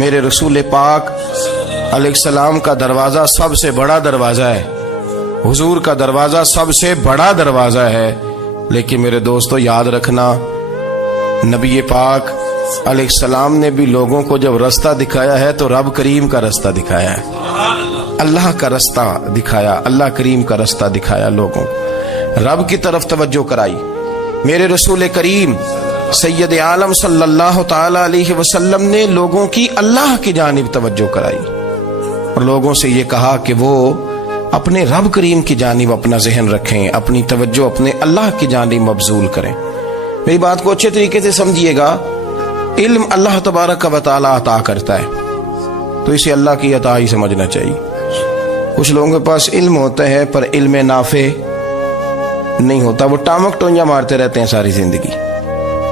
میرے رسول پاک علیہ السلام کا دروازہ سب سے بڑا دروازہ ہے، حضور کا دروازہ سب سے بڑا دروازہ ہے، لیکن میرے دوستو یاد رکھنا نبی پاک علیہ السلام نے بھی لوگوں کو جب رستہ دکھایا ہے تو رب کریم کا رستہ دکھایا ہے، اللہ کا رستہ دکھایا، اللہ کریم کا رستہ دکھایا، لوگوں رب کی طرف توجہ کرائی۔ میرے رسول کریم سید عالم صلی اللہ تعالی علیہ وسلم نے لوگوں کی اللہ کی جانب توجہ کرائی اور لوگوں سے یہ کہا کہ وہ اپنے رب کریم کی جانب اپنا ذہن رکھیں، اپنی توجہ اپنے اللہ کی جانب مبذول کریں۔ میری بات کو اچھے طریقے سے سمجھیے گا، علم اللہ تبارک و تعالی عطا کرتا ہے تو اسے اللہ کی عطا ہی سمجھنا چاہیے۔ کچھ لوگوں کے پاس علم ہوتا ہے پر علم نافع نہیں ہوتا، وہ ٹامک ٹونجا مارتے رہتے ہیں ساری زندگی۔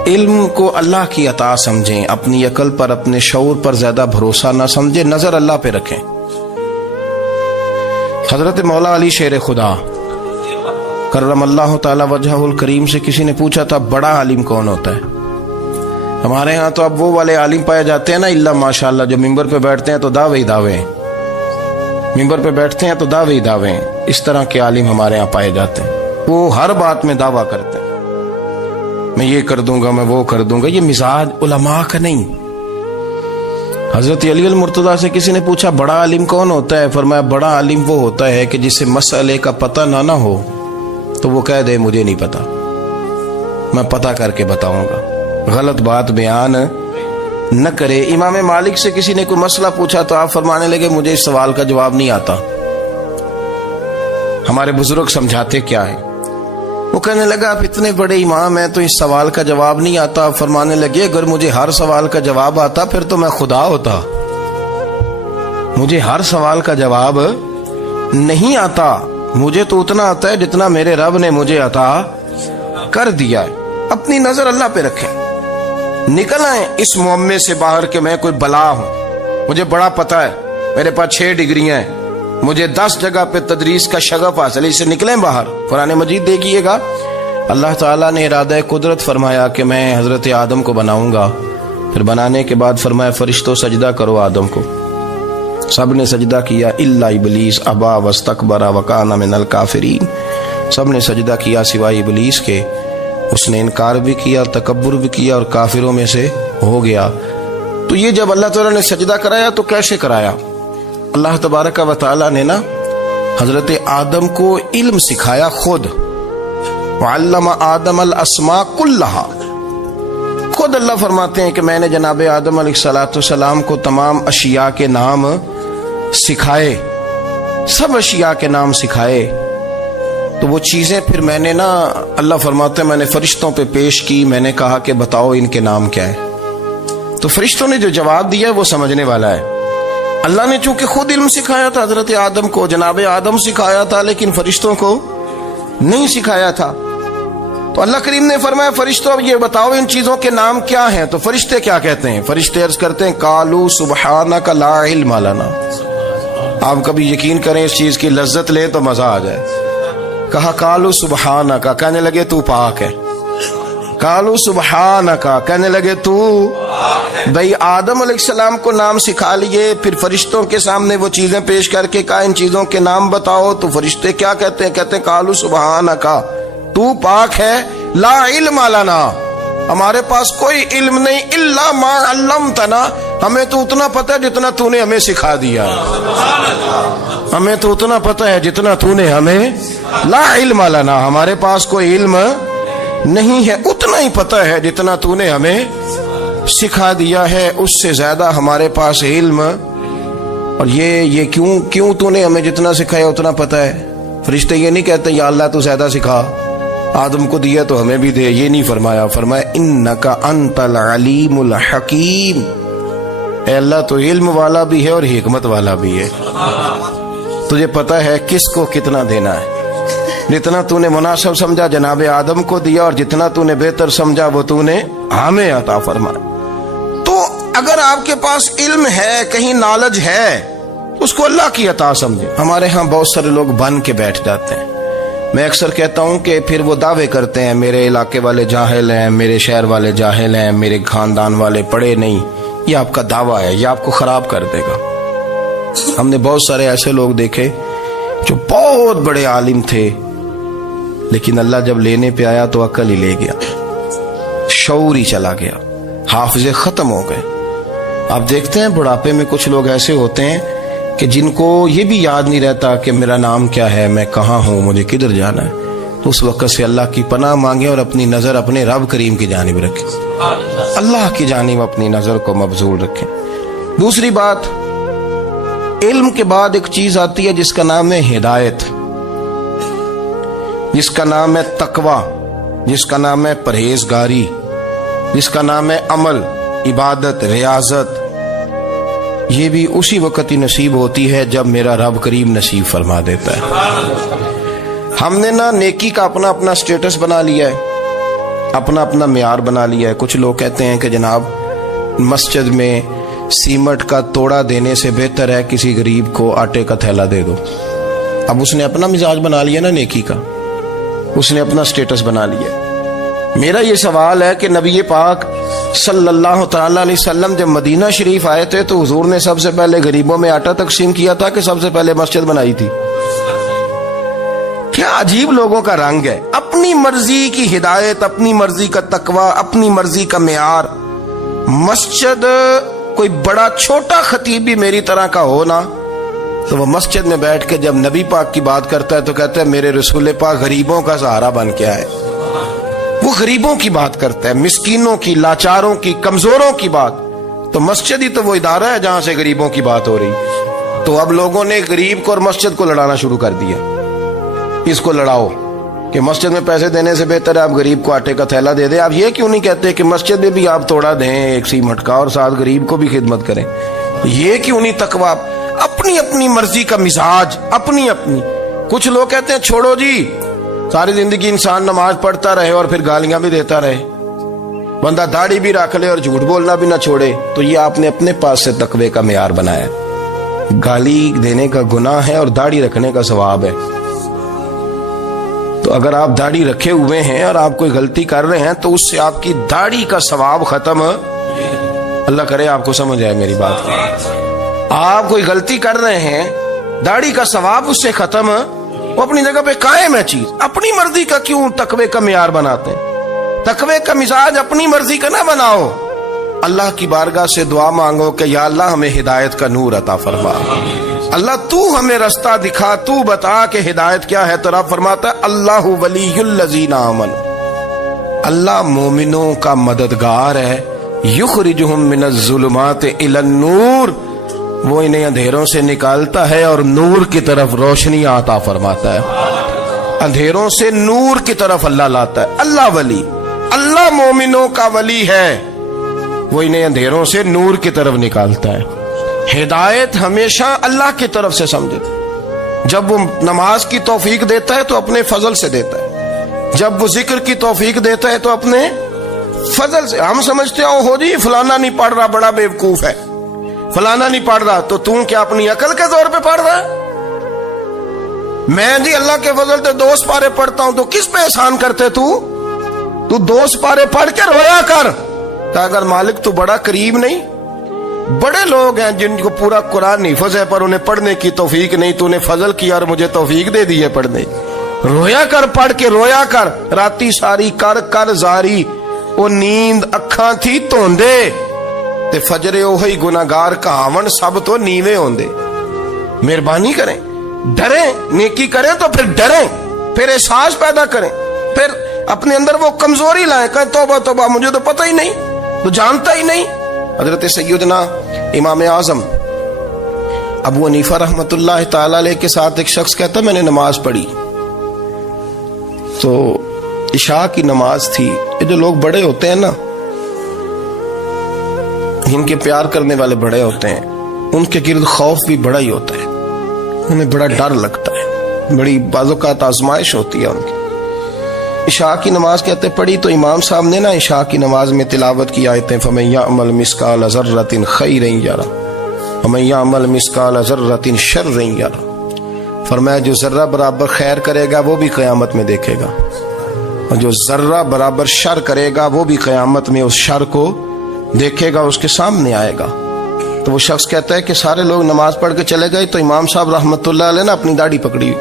علم کو اللہ کی عطا سمجھیں، اپنی عقل پر اپنے شعور پر زیادہ بھروسہ نہ سمجھیں، نظر اللہ پہ رکھیں۔ حضرت مولا علی شیر خدا کرم اللہ تعالی وجہہ الکریم سے کسی نے پوچھا تھا بڑا عالم کون ہوتا ہے؟ ہمارے ہاں تو اب وہ والے عالم پائے جاتے ہیں نا اللہ ماشاءاللہ، جو ممبر پہ بیٹھتے ہیں تو دعوے ہی دعوے ہیں، ممبر پہ بیٹھتے ہیں تو دعوے ہی دعوے ہیں، اس طرح کے عالم ہمارے ہاں پائے جاتے ہیں۔ وہ ہر بات میں دعویٰ کرتے ہیں، میں یہ کر دوں گا، میں وہ کر دوں گا۔ یہ مزاج علماء کا نہیں۔ حضرت علی المرتضیٰ سے کسی نے پوچھا بڑا عالم کون ہوتا ہے؟ فرمایا بڑا عالم وہ ہوتا ہے کہ جسے مسئلے کا پتہ نہ ہو تو وہ کہہ دے مجھے نہیں پتا، میں پتہ کر کے بتاؤں گا، غلط بات بیان نہ کرے۔ امام مالک سے کسی نے کوئی مسئلہ پوچھا تو آپ فرمانے لگے مجھے اس سوال کا جواب نہیں آتا، ہمارے بزرگ سمجھاتے کیا ہے؟ وہ کہنے لگا آپ اتنے بڑے امام ہیں تو اس سوال کا جواب نہیں آتا۔ آپ فرمانے لگے اگر مجھے ہر سوال کا جواب آتا پھر تو میں خدا ہوتا، مجھے ہر سوال کا جواب نہیں آتا، مجھے تو اتنا آتا ہے جتنا میرے رب نے مجھے عطا کر دیا ہے۔ اپنی نظر اللہ پہ رکھیں، نکل آئیں اس معمے سے باہر کہ میں کوئی بلا ہوں، مجھے بڑا پتا ہے، میرے پاس 6 ڈگریاں ہیں، مجھے 10 جگہ پہ تدریس کا شغف حاصل ہے، اس سے نکلیں باہر۔ قرآن مجید دیکھیے گا، اللہ تعالیٰ نے ارادہ قدرت فرمایا کہ میں حضرت آدم کو بناؤں گا، پھر بنانے کے بعد فرمایا فرشتوں سجدہ کرو آدم کو، سب نے سجدہ کیا الا ابلیس ابا واستکبر وکان من الکافرین، سب نے سجدہ کیا سوائے ابلیس کے، اس نے انکار بھی کیا، تکبر بھی کیا اور کافروں میں سے ہو گیا۔ تو یہ جب اللہ تعالیٰ نے سجدہ کرایا تو کیسے کرایا؟ اللہ تبارک و تعالیٰ نے نا حضرت آدم کو علم سکھایا خود، وعلم آدم الاسماء کلہا، خود اللہ فرماتے ہیں کہ میں نے جناب آدم علیہ السلام کو تمام اشیاء کے نام سکھائے، سب اشیاء کے نام سکھائے۔ تو وہ چیزیں پھر میں نے نا، اللہ فرماتے ہیں میں نے فرشتوں پہ پیش کی، میں نے کہا کہ بتاؤ ان کے نام کیا ہے، تو فرشتوں نے جو جواب دیا وہ سمجھنے والا ہے۔ اللہ نے چونکہ خود علم سکھایا تھا حضرت آدم کو، جناب آدم سکھایا تھا، لیکن فرشتوں کو نہیں سکھایا تھا۔ تو اللہ کریم نے فرمایا فرشتوں اب یہ بتاؤ ان چیزوں کے نام کیا ہیں؟ تو فرشتے کیا کہتے ہیں؟ فرشتے عرض کرتے ہیں قالوا سبحانک لا علم لنا۔ آپ کبھی یقین کریں اس چیز کی لذت لیں تو مزہ آ جائے۔ کہا قالوا سبحانک، کہنے لگے تو پاک ہے، قالوا سبحانک، کہنے لگے تو بھئی آدم علیہ السلام کو نام سکھا لیے، پھر فرشتوں کے سامنے وہ چیزیں پیش کر کے کہا ان چیزوں کے نام بتاؤ، تو فرشتے کیا کہتے ہیں؟ کہتے ہیں قالوا سبحانک، تو پاک ہے، لا علم لنا، ہمارے پاس کوئی علم نہیں، الا ما علمتنا، ہمیں تو اتنا پتہ ہے جتنا تو نے ہمیں سکھا دیا ہے، ہمیں تو اتنا پتہ ہے جتنا تو نے ہمیں، لا علم لنا، ہمارے پاس کوئی علم نہیں ہے، اتنا ہی پتہ ہے جتنا تو نے ہمیں سکھا دیا ہے، اس سے زیادہ ہمارے پاس علم۔ اور یہ کیوں تو نے ہمیں جتنا سکھایا اتنا پتہ ہے؟ فرشتے یہ نہیں کہتے یا اللہ تو زیادہ سکھا، آدم کو دیا تو ہمیں بھی دے، یہ نہیں فرمایا، فرمایا انکا انت العلیم الحکیم، اے اللہ تو علم والا بھی ہے اور حکمت والا بھی ہے، تجھے پتہ ہے کس کو کتنا دینا ہے، جتنا تو نے مناسب سمجھا جناب آدم کو دیا، اور جتنا تو نے بہتر سمجھا وہ تو نے ہمیں عطا فرمایا۔ تو اگر آپ کے پاس علم ہے، کہیں نالج ہے، اس کو اللہ کی عطا سمجھے۔ ہمارے ہاں بہت سارے لوگ بن کے بیٹھ جاتے ہیں، میں اکثر کہتا ہوں کہ پھر وہ دعوے کرتے ہیں میرے علاقے والے جاہل ہیں، میرے شہر والے جاہل ہیں، میرے خاندان والے پڑھے نہیں، یہ آپ کا دعویٰ ہے، یہ آپ کو خراب کر دے گا۔ ہم نے بہت سارے ایسے لوگ دیکھے جو بہت بڑے عالم تھے، لیکن اللہ جب لینے پہ آیا تو عقل ہی لے گیا، شعور ہی چلا گیا، حافظے ختم ہو گئے۔ آپ دیکھتے ہیں بڑھاپے میں کچھ لوگ ایسے ہوتے ہیں کہ جن کو یہ بھی یاد نہیں رہتا کہ میرا نام کیا ہے، میں کہاں ہوں، مجھے کدھر جانا ہے۔ تو اس وقت سے اللہ کی پناہ مانگیں اور اپنی نظر اپنے رب کریم کی جانب رکھیں، اللہ کی جانب اپنی نظر کو مبذول رکھیں۔ دوسری بات، علم کے بعد ایک چیز آتی ہے جس کا نام ہے ہدایت، جس کا نام ہے تقوی، جس کا نام ہے پرہیزگاری، جس کا نام ہے عمل، عبادت، ریاضت۔ یہ بھی اسی وقت ہی نصیب ہوتی ہے جب میرا رب کریم نصیب فرما دیتا ہے۔ ہم نے نا نیکی کا اپنا اپنا سٹیٹس بنا لیا ہے، اپنا اپنا معیار بنا لیا ہے۔ کچھ لوگ کہتے ہیں کہ جناب مسجد میں سیمٹ کا توڑا دینے سے بہتر ہے کسی غریب کو آٹے کا تھیلا دے دو۔ اب اس نے اپنا مزاج بنا لیا نا نیکی کا، اس نے اپنا سٹیٹس بنا لیا۔ میرا یہ سوال ہے کہ نبی پاک صلی اللہ تعالی علیہ وسلم جب مدینہ شریف آئے تھے تو حضور نے سب سے پہلے غریبوں میں آٹا تقسیم کیا تھا کہ سب سے پہلے مسجد بنائی تھی؟ کیا عجیب لوگوں کا رنگ ہے، اپنی مرضی کی ہدایت، اپنی مرضی کا تقوی، اپنی مرضی کا معیار۔ مسجد کوئی بڑا چھوٹا خطیب بھی میری طرح کا ہو نا، تو وہ مسجد میں بیٹھ کے جب نبی پاک کی بات کرتا ہے تو کہتا ہے میرے رسول پاک غریبوں کا سہارا بن کے آئے۔ وہ غریبوں کی بات کرتا ہے، مسکینوں کی، لاچاروں کی، کمزوروں کی بات۔ تو مسجد ہی تو وہ ادارہ ہے جہاں سے غریبوں کی بات ہو رہی۔ تو اب لوگوں نے غریب کو اور مسجد کو لڑانا شروع کر دیا، اس کو لڑاؤ کہ مسجد میں پیسے دینے سے بہتر ہے آپ غریب کو آٹے کا تھیلا دے دیں۔ آپ یہ کیوں نہیں کہتے کہ مسجد میں بھی آپ توڑا دیں ایک سیمٹ کا اور ساتھ غریب کو بھی خدمت کریں؟ یہ کیوں نہیں تقویٰ؟ اپنی اپنی مرضی کا مزاج، اپنی اپنی۔ کچھ لوگ کہتے ہیں چھوڑو جی، ساری زندگی انسان نماز پڑھتا رہے اور پھر گالیاں بھی دیتا رہے، بندہ داڑھی بھی رکھ لے اور جھوٹ بولنا بھی نہ چھوڑے۔ تو یہ آپ نے اپنے پاس سے تقوی کا معیار بنایا۔ گالی دینے کا گناہ ہے اور داڑھی رکھنے کا ثواب ہے۔ تو اگر آپ داڑھی رکھے ہوئے ہیں اور آپ کوئی غلطی کر رہے ہیں تو اس سے آپ کی داڑھی کا ثواب ختم، اللہ کرے آپ کو سمجھ آئے میری بات۔ آپ کوئی غلطی کر رہے ہیں، داڑھی کا ثواب اس سے ختم، وہ اپنی جگہ پہ قائم ہے چیز۔ اپنی مرضی کا کیوں تقوی کا معیار بناتے ہیں؟ تقوی کا مزاج اپنی مرضی کا نہ بناؤ۔ اللہ کی بارگاہ سے دعا مانگو کہ یا اللہ ہمیں ہدایت کا نور عطا فرما، اللہ تو ہمیں رستہ دکھا، تو بتا کہ ہدایت کیا ہے۔ تو رب فرماتا ہے اللہ ولی الذین آمنوا، اللہ مومنوں کا مددگار ہے، یخرجہم من الظلمات الی النور، وہ انہیں اندھیروں سے نکالتا ہے اور نور کی طرف روشنی عطا فرماتا ہے۔ اندھیروں سے نور کی طرف اللہ لاتا ہے۔ اللہ ولی، اللہ مومنوں کا ولی ہے، وہ انہیں اندھیروں سے نور کی طرف نکالتا ہے۔ ہدایت ہمیشہ اللہ کی طرف سے سمجھے۔ جب وہ نماز کی توفیق دیتا ہے تو اپنے فضل سے دیتا ہے، جب وہ ذکر کی توفیق دیتا ہے تو اپنے فضل سے۔ ہم سمجھتے ہو جی فلانا نہیں پڑھ رہا بڑا بیوقوف ہے، فلانا نہیں پڑھ رہا، تو تم کیا اپنی عقل کے زور پہ پڑھ رہا ہے؟ میں جی اللہ کے فضل سے 2 سپارے پڑھتا ہوں، تو کس پہ احسان کرتے تو 2 سپارے پڑھ کے رویا کر، کہ اگر مالک تو بڑا قریب نہیں۔ بڑے لوگ ہیں جن کو پورا قرآن حفظ ہے پر انہیں پڑھنے کی توفیق نہیں، تو انہیں فضل کیا اور مجھے توفیق دے دی ہے پڑھنے۔ رویا کر، پڑھ کے رویا کر، راتی ساری کر کر زاری، وہ نیند اکھاں تھی توندے تے فجرے اوہی گناہگار کہاون سب تو نیوے ہوندے۔ مہربانی کریں، ڈریں، نیکی کریں تو پھر ڈریں، پھر احساس پیدا کریں، پھر اپنے اندر وہ کمزوری لائیں، کہیں توبہ توبہ مجھے تو پتہ ہی نہیں، تو جانتا ہی نہیں۔ حضرت سیدنا امام اعظم ابو حنیفہ رحمۃ اللہ تعالی علیہ کے ساتھ ایک شخص کہتا میں نے نماز پڑھی، تو عشاء کی نماز تھی۔ یہ جو لوگ بڑے ہوتے ہیں نا، جن کے پیار کرنے والے بڑے ہوتے ہیں، ان کے گرد خوف بھی بڑا ہی ہوتا ہے، انہیں بڑا ڈر لگتا ہے، بڑی بعض اوقات آزمائش ہوتی ہے ان کی۔ عشاء کی نماز کہتے پڑھی تو امام صاحب نے نا عشاء کی نماز میں تلاوت کی آیتیں فَمَن يَعْمَلْ مِثْقَالَ ذَرَّةٍ خَيْرًا يَرَهُ وَمَن يَعْمَلْ مِثْقَالَ ذَرَّةٍ شَرًّا يَرَهُ، فرمایا جو ذرہ برابر خیر کرے گا وہ بھی قیامت میں دیکھے گا، اور جو ذرہ برابر شر کرے گا وہ بھی قیامت میں اس شر کو دیکھے گا اس کے سامنے آئے گا. تو وہ شخص کہتا ہے کہ سارے لوگ نماز پڑھ کے چلے گئے تو امام صاحب رحمت اللہ علیہ نے اپنی داڑھی پکڑی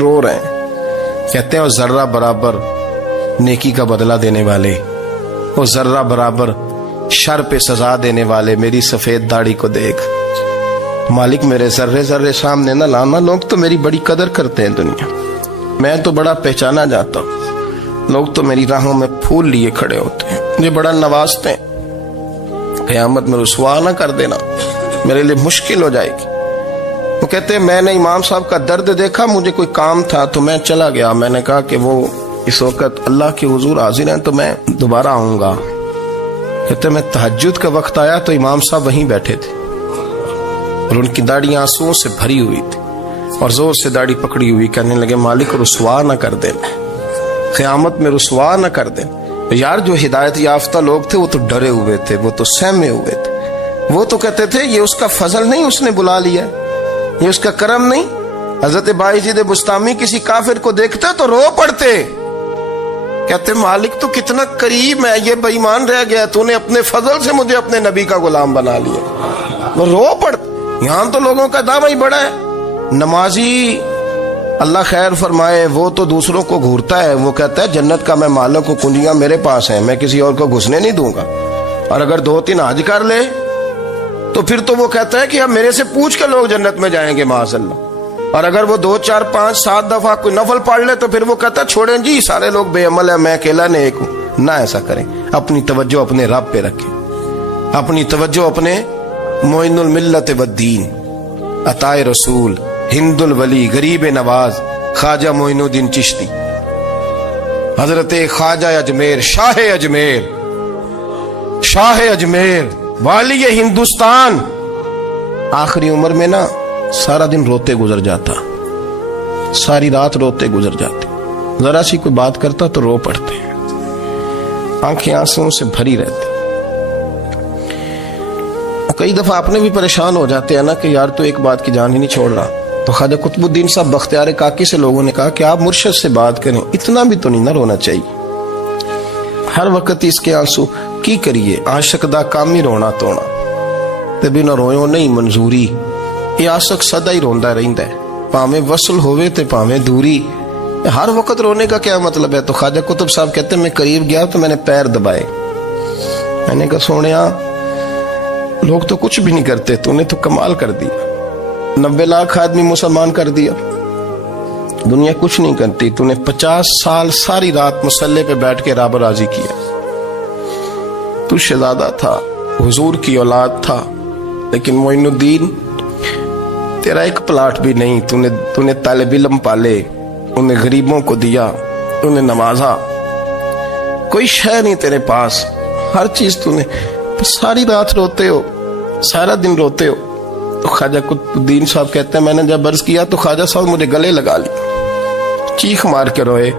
رو رہے ہیں. کہتے ہیں وہ ذرہ برابر نیکی کا بدلہ دینے والے، وہ ذرہ برابر شر پہ سزا دینے والے میری سفید داڑھی کو دیکھ. مالک میرے ذرے ذرے سامنے نہ لانا، لوگ تو میری بڑی قدر کرتے ہیں دنیا، میں تو بڑا پہچانا جاتا ہوں، لوگ تو میری راہوں میں پھول لیے کھڑے ہوتے ہیں، مجھے بڑا نوازتے ہیں. قیامت میں رسوا نہ کر دینا، میرے لیے مشکل ہو جائے گی. وہ کہتے ہیں میں نے امام صاحب کا درد دیکھا، مجھے کوئی کام تھا تو میں چلا گیا. میں نے کہا کہ وہ اس وقت اللہ کے حضور حاضر ہیں تو میں دوبارہ آؤں گا. کہتے ہیں میں تہجد کا وقت آیا تو امام صاحب وہیں بیٹھے تھے اور ان کی داڑھی آنسوؤں سے بھری ہوئی تھی اور زور سے داڑھی پکڑی ہوئی. کہنے لگے مالک رسوا نہ کر دیں، قیامت میں رسوا نہ کر دیں. یار جو ہدایت یافتہ لوگ تھے وہ تو ڈرے ہوئے تھے، وہ تو سہمے ہوئے تھے، وہ تو کہتے تھے یہ اس کا فضل نہیں، اس نے بلا لیا، یہ اس کا کرم نہیں. حضرت باعزید بستامی کسی کافر کو دیکھتے تو رو پڑتے، کہتے مالک تو کتنا قریب ہے، یہ بے ایمان رہ گیا، تو نے اپنے فضل سے مجھے اپنے نبی کا غلام بنا لیا. وہ رو پڑتے. یہاں تو لوگوں کا دعویٰ ہی بڑا ہے. نمازی اللہ خیر فرمائے وہ تو دوسروں کو گھورتا ہے، وہ کہتا ہے جنت کا میں مالک ہوں، کنجیاں میرے پاس ہیں، میں کسی اور کو گھسنے نہیں دوں گا. اور اگر 2-3 حج کر لے تو پھر تو وہ کہتا ہے کہ اب میرے سے پوچھ کے لوگ جنت میں جائیں گے معاذ اللہ. اور اگر وہ 2 4 5 7 دفعہ کوئی نفل پڑھ لے تو پھر وہ کہتا ہے چھوڑیں جی سارے لوگ بے عمل ہیں، میں اکیلا نیک ہوں. نہ ایسا کریں، اپنی توجہ اپنے رب پہ رکھیں، اپنی توجہ اپنے معین الملت والدین، عطائے رسول، ہند الولی، غریب نواز، خواجہ معین الدین چشتی، حضرت خواجہ اجمیر، شاہ اجمیر، والی ہندوستان. آخری عمر میں نا سارا دن روتے گزر جاتا، ساری رات روتے گزر جاتے، ذرا سی کوئی بات کرتا تو رو پڑتے، آنکھیں آنسوں سے بھری رہتی. کئی دفعہ اپنے بھی پریشان ہو جاتے ہیں نا کہ یار تو ایک بات کی جان ہی نہیں چھوڑ رہا. تو خواجہ قطب الدین صاحب بختیار کاکی سے لوگوں نے کہا کہ آپ مرشد سے بات کریں، اتنا بھی تو نہیں نہ رونا چاہیے، ہر وقت اس کے آنسو کی کریے. عاشق دا کام ہی رونا تونا تے بنا رویوں نہیں منظوری. یہ عاشق سدا ہی روندا رہندا ہے، پاویں وصل ہوئے تے پاویں دوری. ہر وقت رونے کا کیا مطلب ہے؟ تو خواجہ قطب صاحب کہتے ہیں میں قریب گیا تو میں نے پیر دبائے، میں نے کہا سونیا لوگ تو کچھ بھی نہیں کرتے، تو نے تو کمال کر دیا. 90 لاکھ آدمی مسلمان کر دیا، دنیا کچھ نہیں کرتی. تو نے 50 سال ساری رات مصلے پہ بیٹھ کے رب راضی کیا. تو شہزادہ تھا، حضور کی اولاد تھا، لیکن معین الدین تیرا ایک پلاٹ بھی نہیں. تو نے طالب علم پالے، انہیں غریبوں کو دیا، انہیں نوازا، کوئی شے نہیں تیرے پاس، ہر چیز تو نے. ساری رات روتے ہو، سارا دن روتے ہو. تو خواجہ قطب الدین صاحب کہتے ہیں میں نے جب عرض کیا تو خواجہ صاحب مجھے گلے لگا لیا، چیخ مار کے روئے.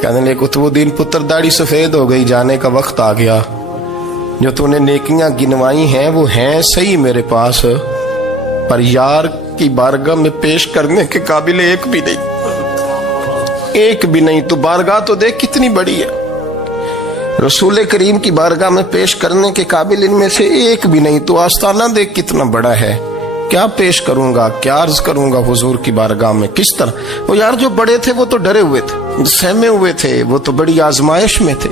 کہنے لگے قطب الدین پتر داڑھی سفید ہو گئی، جانے کا وقت آ گیا. جو تو نے نیکیاں گنوائی ہیں وہ ہیں صحیح میرے پاس، پر یار کی بارگاہ میں پیش کرنے کے قابل ایک بھی نہیں. تو بارگاہ تو دیکھ کتنی بڑی ہے، رسول کریم کی بارگاہ میں پیش کرنے کے قابل ان میں سے ایک بھی نہیں. تو آستانہ دیکھ کتنا بڑا ہے، کیا پیش کروں گا، کیا عرض کروں گا حضور کی بارگاہ میں، کس طرح. وہ یار جو بڑے تھے وہ تو ڈرے ہوئے تھے، سہمے ہوئے تھے، وہ تو بڑی آزمائش میں تھے.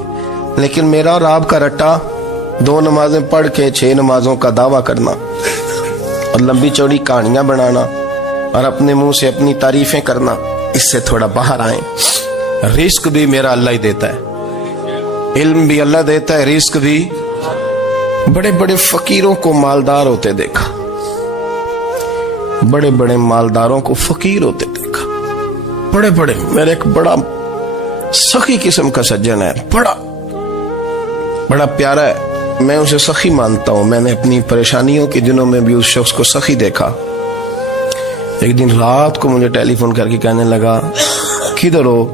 لیکن میرا اور آپ کا رٹا 2 نمازیں پڑھ کے 6 نمازوں کا دعویٰ کرنا اور لمبی چوڑی کہانیاں بنانا اور اپنے منہ سے اپنی تعریفیں کرنا، اس سے تھوڑا باہر آئیں. رزق بھی میرا اللہ ہی دیتا ہے، علم بھی اللہ دیتا ہے، رزق بھی. بڑے بڑے فقیروں کو مالدار ہوتے دیکھا، بڑے بڑے مالداروں کو فقیر ہوتے دیکھا. بڑے بڑے، میرے ایک بڑا سخی قسم کا سجن ہے، بڑا پیارا ہے، میں اسے سخی مانتا ہوں. میں نے اپنی پریشانیوں کے دنوں میں بھی اس شخص کو سخی دیکھا. ایک دن رات کو مجھے ٹیلی فون کر کے کہنے لگا کدھر ہو؟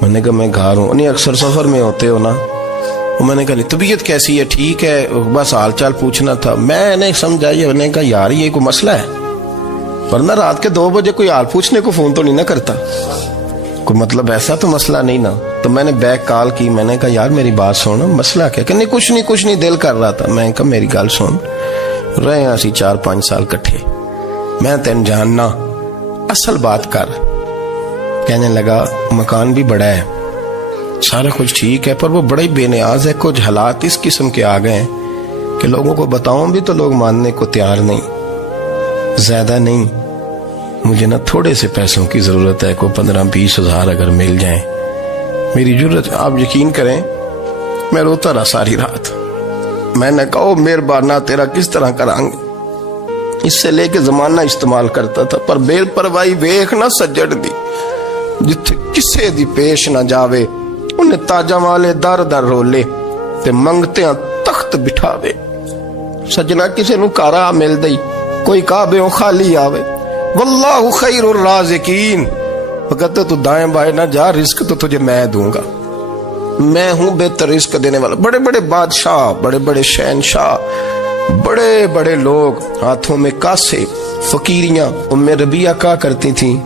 میں نے کہا میں گھر ہوں. نہیں اکثر سفر میں ہوتے ہو نا؟ میں نے کہا طبیعت کیسی ہے؟ ٹھیک ہے، بس حال چال پوچھنا تھا. میں نے سمجھا، میں نے کہا یار یہ کوئی مسئلہ ہے، ورنہ رات کے 2 بجے کوئی حال پوچھنے کو فون تو نہیں نہ کرتا، کوئی مطلب ایسا تو مسئلہ نہیں نا. تو میں نے بیک کال کی, میں نے کہا یار میری بات سن, مسئلہ کیا؟ کہ نہیں کچھ نہیں دل کر رہا تھا. میں کہا میری گل سن, رہے ہیں اسی 4-5 سال کٹھے, میں تین جاننا, اصل بات کر. کہنے لگا مکان بھی بڑا ہے, سارا کچھ ٹھیک ہے, پر وہ بڑا ہی بے نیاز ہے. کچھ حالات اس قسم کے آ گئے ہیں کہ لوگوں کو بتاؤں بھی تو لوگ ماننے کو تیار نہیں. زیادہ نہیں, مجھے نا تھوڑے سے پیسوں کی ضرورت ہے, کوئی 15-20 ہزار اگر مل جائیں میری ضرورت. آپ یقین کریں میں روتا رہا ساری رات. میں نے کہا مہربانہ تیرا کس طرح کریں گے, اس سے لے کے زمانہ استعمال کرتا تھا, پر بے پرواہی ویخ نہ سجڑ دی, جتھے کسے دی پیش نہ جاوے انہیں تاجہ والے در در رولے تے منگتے ہیں تخت بٹھاوے. سجنا کسے نو کارا مل دئی, کوئی کعبے خالی آوے. واللہ خیر الرازقین, وقت تو دائیں بائیں نہ جا, رزق تو تجھے میں دوں گا, میں ہوں بہتر رزق دینے والا. بڑے بڑے بادشاہ, بڑے بڑے شہنشاہ, بڑے بڑے لوگ, ہاتھوں میں کاسے, فقیریاں. ام ربیعہ کہا کرتی تھیں,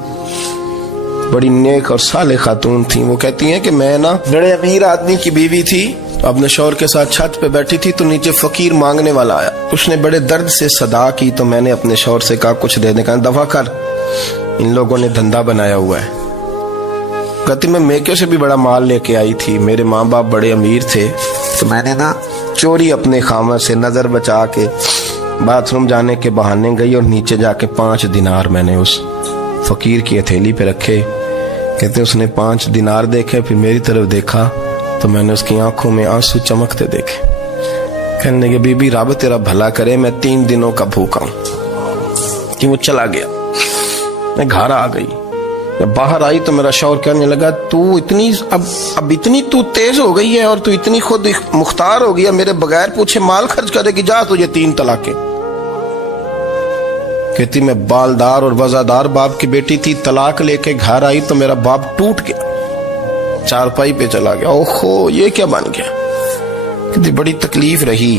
بڑی نیک اور صالح خاتون تھیں. وہ کہتی ہیں کہ میں نا بڑے امیر آدمی کی بیوی تھی, اپنے شوہر کے ساتھ چھت پہ بیٹھی تھی تو نیچے فقیر مانگنے والا آیا. اس نے بڑے درد سے صدا کی تو میں نے اپنے شوہر سے کہا کچھ دے دے. کہا دفع کر, ان لوگوں نے دھندا بنایا ہوا ہے. کہتی میں میکے سے بھی بڑا مال لے کے آئی تھی, میرے ماں باپ بڑے امیر تھے, تو میں نے نا چوری اپنے خامہ سے نظر بچا کے باتھ روم جانے کے بہانے گئی, اور نیچے جا کے 5 دینار میں نے اس فقیر کی ہتھیلی پہ رکھے. کہتے اس نے 5 دینار دیکھے, پھر میری طرف دیکھا تو میں نے اس کی آنکھوں میں آنسو چمکتے دیکھے. کہنے لگے بی بی رب تیرا بھلا کرے, میں 3 دنوں کا بھوکا ہوں. کہ وہ چلا گیا. میں گھر آ گئی, جب باہر آئی تو میرا شوہر کہنے لگا تو اتنی اب اتنی تو تیز ہو گئی ہے اور تو اتنی خود مختار ہو گئی ہے, میرے بغیر پوچھے مال خرچ کرے گی, جا تجھے 3 طلاقیں. کہتی میں بالدار اور وزادار باپ کی بیٹی تھی, طلاق لے کے گھر آئی تو میرا باپ ٹوٹ گیا, چارپائی پہ چلا گیا. اوہو یہ کیا بن گیا. کہتی بڑی تکلیف رہی.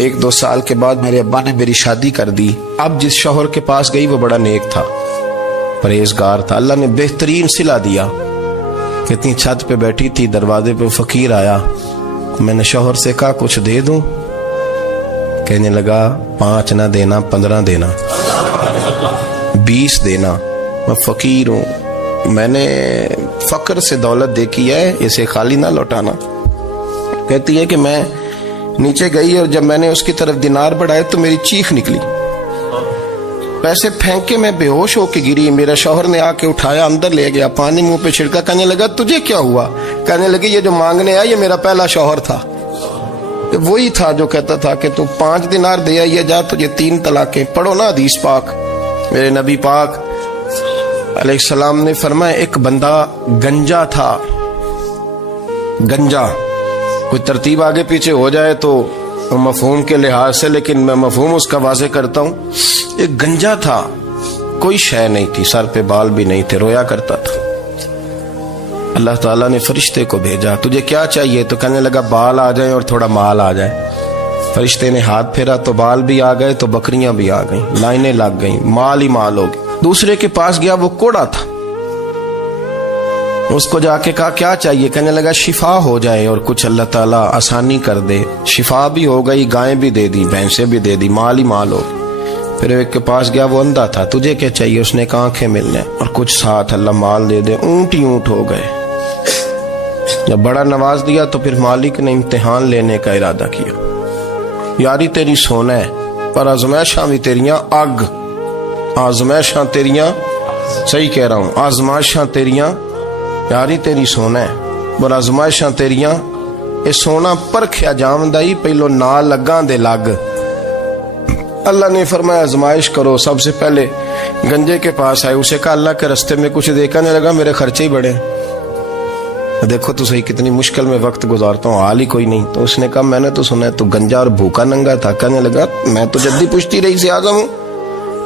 1-2 سال کے بعد میرے ابا نے میری شادی کر دی. اب جس شوہر کے پاس گئی وہ بڑا نیک تھا, پرہیزگار تھا, اللہ نے بہترین صلہ دیا. کتنی چھت پہ بیٹھی تھی, دروازے پہ فقیر آیا, میں نے شوہر سے کہا کچھ دے دوں. کہنے لگا 5 نہ دینا, 15 دینا, 20 دینا, میں فقیر ہوں, میں نے فقر سے دولت دیکھی ہے, اسے خالی نہ لوٹانا. کہتی ہے کہ میں نیچے گئی اور جب میں نے اس کی طرف دینار بڑھائے تو میری چیخ نکلی, پیسے پھینک کے میں بے ہوش ہو کے گری. میرا شوہر نے آ کے اٹھایا, اندر لے گیا, پانی منہ پہ چھڑکا. کہنے لگا تجھے کیا ہوا؟ کہنے لگے یہ جو مانگنے آیا یہ میرا پہلا شوہر تھا, وہی تھا جو کہتا تھا کہ تو 5 دینار دے آئیے, جا تجھے 3 طلاقیں. پڑھو نا حدیث پاک. میرے نبی پاک علیہ السلام نے فرمایا ایک بندہ گنجا تھا. گنجا کوئی ترتیب آگے پیچھے ہو جائے تو مفہوم کے لحاظ سے, لیکن میں مفہوم اس کا واضح کرتا ہوں. ایک گنجا تھا, کوئی شے نہیں تھی, سر پہ بال بھی نہیں تھے, رویا کرتا تھا. اللہ تعالیٰ نے فرشتے کو بھیجا, تجھے کیا چاہیے؟ تو کہنے لگا بال آ جائیں اور تھوڑا مال آ جائے. فرشتے نے ہاتھ پھیرا تو بال بھی آ گئے, تو بکریاں بھی آ گئیں, لائنیں لگ گئیں, مال ہی مال ہو گئے. دوسرے کے پاس گیا, وہ کوڑا تھا, اس کو جا کے کہا کیا چاہیے؟ کہنے لگا شفا ہو جائے اور کچھ اللہ تعالیٰ آسانی کر دے. شفا بھی ہو گئی, گائیں بھی دے دی, بھینسیں بھی دے دی, مال ہی مال ہو. پھر ایک کے پاس گیا, وہ اندھا تھا, تجھے کیا چاہیے؟ اس نے کہا آنکھیں ملنے اور کچھ ساتھ اللہ مال دے دے. اونٹ ہی اونٹ ہو گئے. جب بڑا نواز دیا تو پھر مالک نے امتحان لینے کا ارادہ کیا. یاری تیری سونا ہے پر آزمائشاں بھی تیریاں اگ, آزمائشاں تیریاں, صحیح کہہ رہا ہوں, آزمائشاں تیریاں. یاری تیری سونا ہے پر آزمائشاں تیریاں, اے سونا پرکھیا جامدائی, پہلو نال لگاں دے لگ. اللہ نے فرمایا آزمائش کرو. سب سے پہلے گنجے کے پاس آئے, اسے کہا اللہ کے رستے میں کچھ دیکھا نہیں لگا, میرے خرچے ہی بڑے, دیکھو تو صحیح کتنی مشکل میں وقت گزارتا ہوں, حال ہی کوئی نہیں. تو اس نے کہا میں نے تو سنا ہے تو گنجا اور بھوکا ننگا تھا. کہنے لگا میں تو جدی پشتی رئیس اعظم ہوں,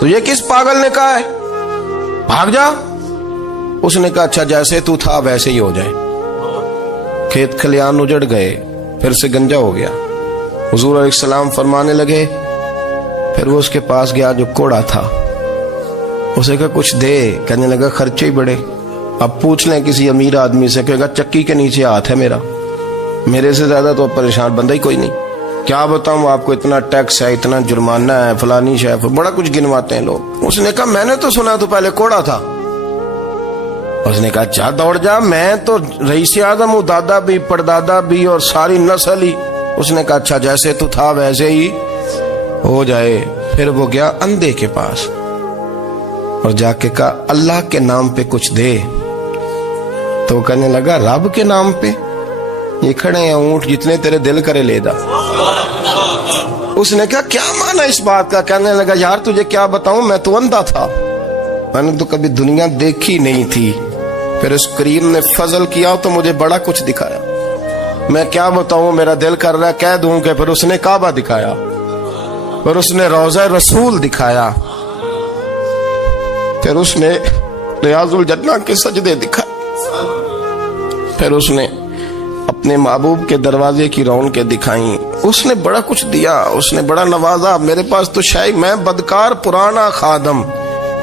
تجھے کس پاگل نے کہا ہے بھاگ جا؟ اس نے کہا اچھا جیسے تو تھا ویسے ہی ہو جائے. کھیت کھلیان اجڑ گئے, پھر سے گنجا ہو گیا. حضور علیہ السلام فرمانے لگے, پھر وہ اس کے پاس گیا جو کوڑا تھا, اسے کہا کچھ دے. کہنے لگا خرچے ہی بڑے, اب پوچھ لیں کسی امیر آدمی سے، کہے گا چکی کے نیچے ہاتھ ہے میرا، میرے سے زیادہ تو پریشان بندہ ہی کوئی نہیں. کیا بتاؤں آپ کو، اتنا ٹیکس ہے، اتنا جرمانہ ہے، فلانی شے، بڑا کچھ گنواتے ہیں لوگ. اس نے کہا میں نے تو سنا تو پہلے کوڑا تھا. اس نے کہا جا دوڑ جا، میں تو رئیس اعظم ہوں، دادا بھی پردادا بھی اور ساری نسل ہی. اس نے کہا اچھا جیسے تو تھا ویسے ہی ہو جائے. پھر وہ گیا اندھے کے پاس اور جا کے کہا اللہ کے نام پہ کچھ دے. تو کہنے لگا رب کے نام پہ؟ یہ کھڑے ہیں اونٹ جتنے تیرے دل کرے لے دا. اس نے کہا کیا معنی اس بات کا؟ کہنے لگا یار تجھے کیا بتاؤں، میں تو اندھا تھا، میں نے تو کبھی دنیا دیکھی نہیں تھی. پھر اس کریم نے فضل کیا تو مجھے بڑا کچھ دکھایا. میں کیا بتاؤں، میرا دل کر رہا ہے کہہ دوں کہ پھر اس نے کعبہ دکھایا، پھر اس نے روضہ رسول دکھایا، پھر اس نے ریاض الجنہ کے سجدے دکھائے، پھر اس نے اپنے محبوب کے دروازے کی رونقیں دکھائیں. اس نے بڑا کچھ دیا، اس نے بڑا نوازا. میرے پاس تو شاید میں بدکار پرانا خادم،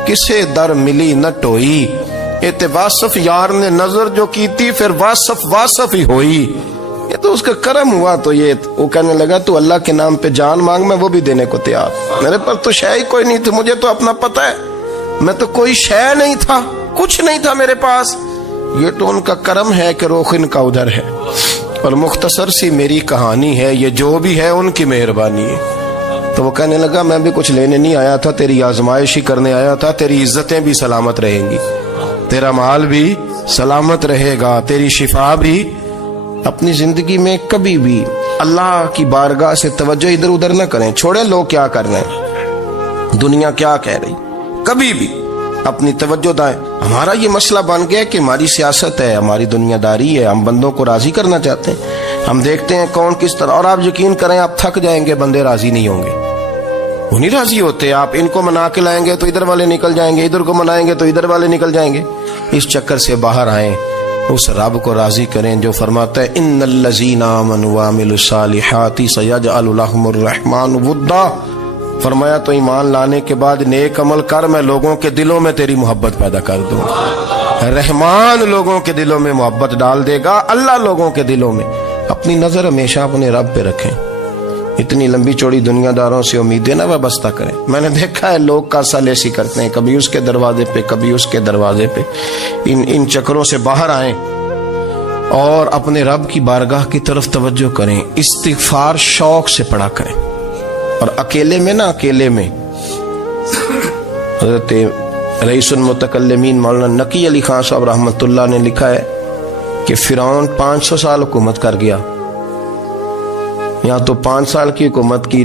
کسے در ملی نہ ٹوئی، اعتباسف یار نے نظر جو کی تھی پھر واسف ہی ہوئی. یہ تو اس کا کرم ہوا. تو یہ وہ کہنے لگا تو اللہ کے نام پہ جان مانگ، میں وہ بھی دینے کو تیار. میرے پاس تو شے ہی کوئی نہیں تھی، مجھے تو اپنا پتہ ہے، میں تو کوئی شے نہیں تھا، کچھ نہیں تھا میرے پاس. یہ تو ان کا کرم ہے کہ رخ ان کا ادھر ہے. اور مختصر سی میری کہانی ہے، یہ جو بھی ہے ان کی مہربانی ہے. تو وہ کہنے لگا میں بھی کچھ لینے نہیں آیا تھا، تیری آزمائش ہی کرنے آیا تھا. تیری عزتیں بھی سلامت رہیں گی، تیرا مال بھی سلامت رہے گا، تیری شفا بھی. اپنی زندگی میں کبھی بھی اللہ کی بارگاہ سے توجہ ادھر ادھر نہ کریں. چھوڑیں لوگ کیا کر رہے ہیں، دنیا کیا کہہ رہی، کبھی بھی اپنی توجہ دائیں. ہمارا یہ مسئلہ بن گیا کہ ہماری سیاست ہے، ہماری دنیا داری ہے، ہم بندوں کو راضی کرنا چاہتے ہیں. ہم دیکھتے ہیں کون کس طرح، اور آپ یقین کریں آپ تھک جائیں گے، بندے راضی نہیں ہوں گے، وہ نہیں راضی ہوتے. آپ ان کو منا کے لائیں گے تو ادھر والے نکل جائیں گے، ادھر کو منائیں گے تو ادھر والے نکل جائیں گے. اس چکر سے باہر آئیں، اس رب کو راضی کریں جو فرماتا ہے ان الذین آمنوا وعملوا الصالحات سیجعل لهم الرحمن ودا. فرمایا تو ایمان لانے کے بعد نیک عمل کر، میں لوگوں کے دلوں میں تیری محبت پیدا کر دوں. رحمان لوگوں کے دلوں میں محبت ڈال دے گا، اللہ لوگوں کے دلوں میں. اپنی نظر ہمیشہ اپنے رب پہ رکھیں. اتنی لمبی چوڑی دنیا داروں سے امیدیں نہ وابستہ کریں. میں نے دیکھا ہے لوگ کاسا لیسی کرتے ہیں، کبھی اس کے دروازے پہ کبھی اس کے دروازے پہ. ان چکروں سے باہر آئیں اور اپنے رب کی بارگاہ کی طرف توجہ کریں. استغفار شوق سے پڑھا کریں. اور اکیلے میں نا، اکیلے میں حضرت رئیس المتکلمین مولانا نقی علی خان صاحب رحمۃ اللہ نے لکھا ہے کہ فرعون 500 سال حکومت کر گیا. یہاں تو 5 سال کی حکومت کی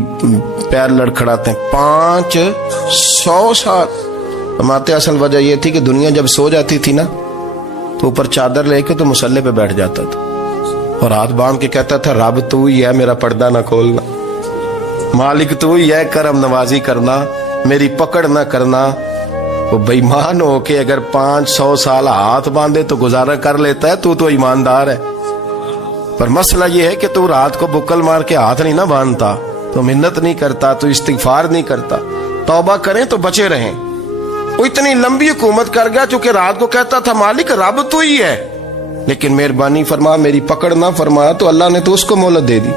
پیر لڑکھڑاتے ہیں، 500 سال. فرماتے اصل وجہ یہ تھی کہ دنیا جب سو جاتی تھی نا تو اوپر چادر لے کے تو مسلح پہ بیٹھ جاتا تھا اور ہاتھ باندھ کے کہتا تھا رب تو ہی ہے، میرا پردہ نہ کھولنا، مالک تو ہی ہے، کرم نوازی کرنا، میری پکڑ نہ کرنا. وہ بے ایمان ہو کے اگر 500 سال ہاتھ باندھے تو گزارا کر لیتا ہے، تو ایماندار ہے. پر مسئلہ یہ ہے کہ تو رات کو بکل مار کے ہاتھ نہیں نہ باندھتا، تو منت نہیں کرتا، تو استغفار نہیں کرتا. توبہ کریں تو بچے رہیں. وہ اتنی لمبی حکومت کر گیا چونکہ رات کو کہتا تھا مالک رب تو ہی ہے، لیکن مہربانی فرما، میری پکڑ نہ فرمایا تو اللہ نے تو اس کو مہلت دے دی.